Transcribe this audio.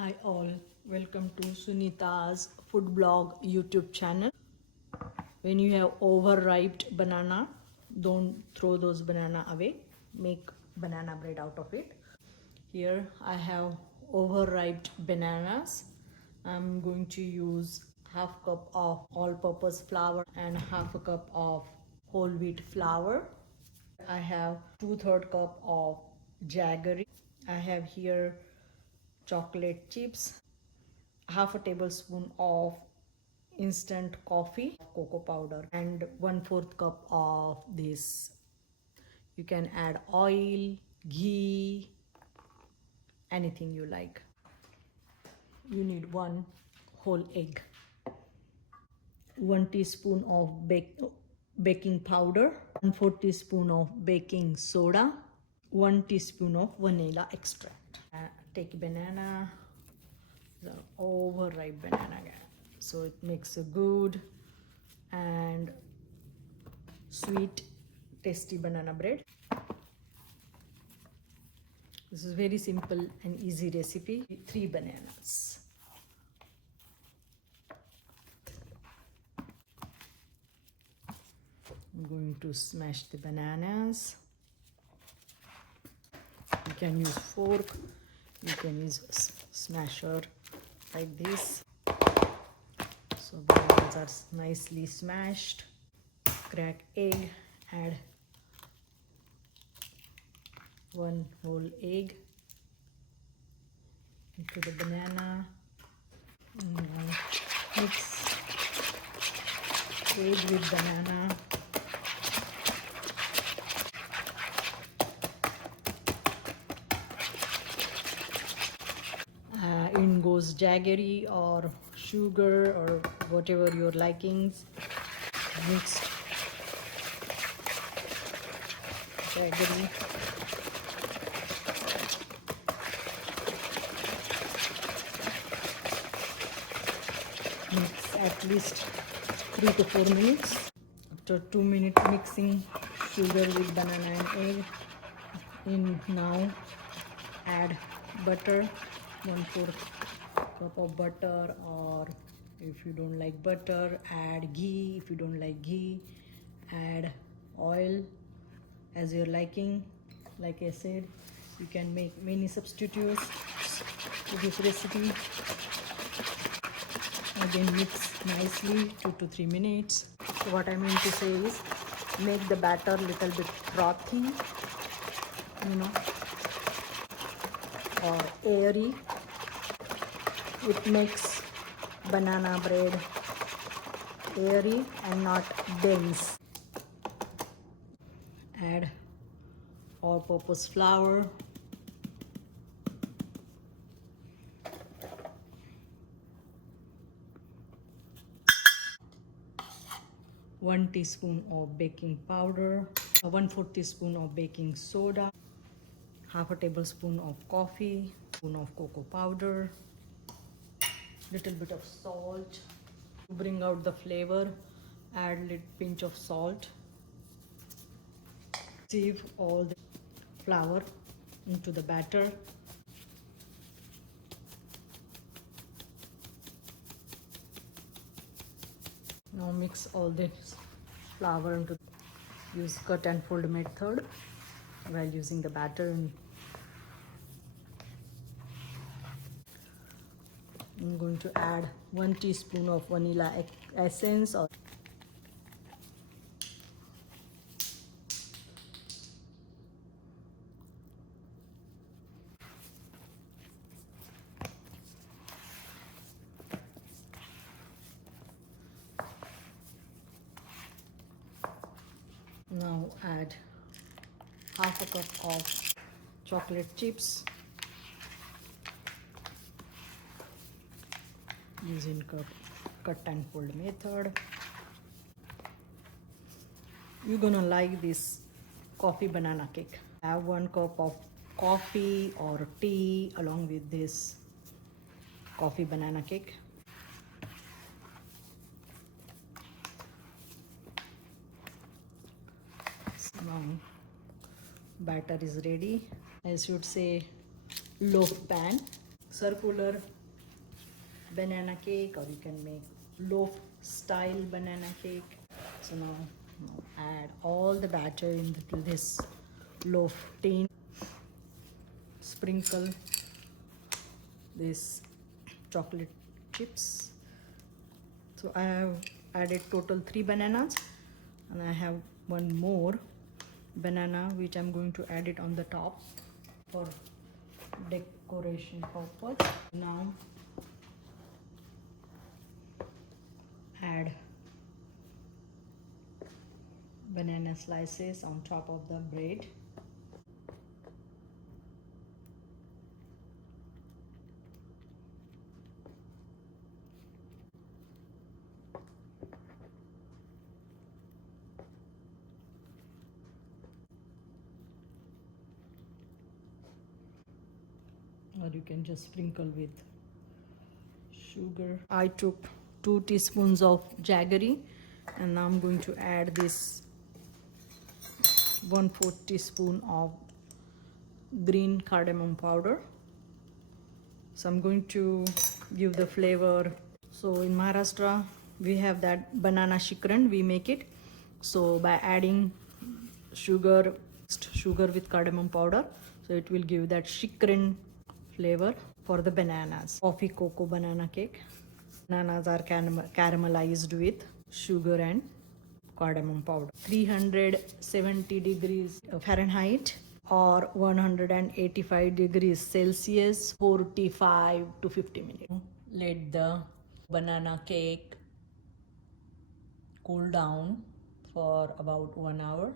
Hi all, welcome to Sunita's Food Blog YouTube channel. When you have overripe banana, don't throw those banana away. Make banana bread out of it. Here I have overripe bananas. I'm going to use half cup of all-purpose flour and half a cup of whole wheat flour. I have 2/3 cup of Jaggery. I have here chocolate chips, half a tablespoon of instant coffee, cocoa powder, and 1/4 cup of this. You can add oil, ghee, anything you like. You need one whole egg, 1 teaspoon of baking powder, 1/4 teaspoon of baking soda, 1 teaspoon of vanilla extract. Take banana, the overripe banana, so it makes a good and sweet tasty banana bread. This is very simple and easy recipe. 3 bananas. I'm going to smash the bananas. You can use fork, you can use smasher like this. So bananas are nicely smashed. Crack egg, add 1 whole egg into the banana. Now mix egg with banana. In goes jaggery or sugar or whatever your likings. Mixed jaggery. Mix at least 3 to 4 minutes. After 2 minutes mixing sugar with banana and egg, in now add butter, 1/4 cup of butter, or if you don't like butter, add ghee. If you don't like ghee, add oil as your liking. Like I said, you can make many substitutes to this recipe. Again, mix nicely 2 to 3 minutes. So what I mean to say is, make the batter little bit frothy, or airy. It makes banana bread airy and not dense. Add all-purpose flour, one teaspoon of baking powder, 1/4 teaspoon of baking soda, half a tablespoon of coffee, spoon of cocoa powder, little bit of salt. To bring out the flavor, add little pinch of salt. Sieve all the flour into the batter. Now mix all this flour into, use cut and fold method while using the batter. I'm going to add 1 teaspoon of vanilla essence. Now add half a cup of chocolate chips using cut and fold method. You're gonna like this coffee banana cake. Have 1 cup of coffee or tea along with this coffee banana cake. So now batter is ready. I should say loaf pan. circular banana cake, or you can make loaf style banana cake. So now add all the batter into this loaf tin. Sprinkle this chocolate chips. So I have added total 3 bananas, and I have one more banana which I'm going to add it on the top for decoration purpose. Now add banana slices on top of the bread. Or you can just sprinkle with sugar. I took 2 teaspoons of Jaggery, and now I'm going to add this 1/4 teaspoon of green cardamom powder. So I'm going to give the flavor. So in Maharashtra we have that banana shikran, we make it. So by adding sugar with cardamom powder, so it will give that shikran flavor for the bananas. Coffee cocoa banana cake. Bananas are caramelized with sugar and cardamom powder. 370 degrees Fahrenheit or 185 degrees Celsius, 45 to 50 minutes. Let the banana cake cool down for about 1 hour.